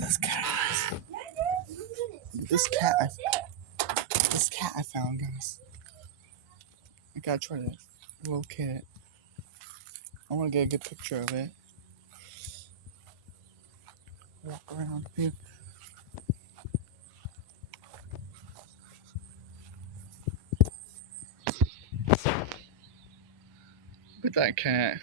This cat, guys. This cat I found, guys. I gotta try to locate it. I want to get a good picture of it. Walk around here. Look at that cat.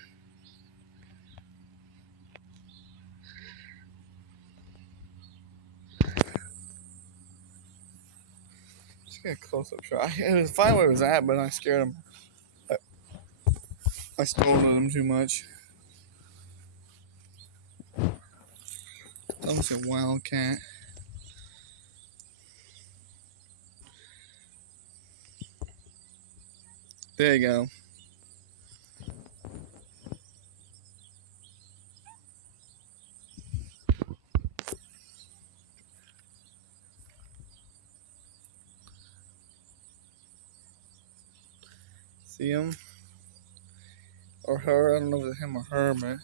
Let's get a close-up shot. It was fine where it was at, but I scared him. I stole him too much. That was a wild cat. There you go. See him? Or her? I don't know if it's him or her, man.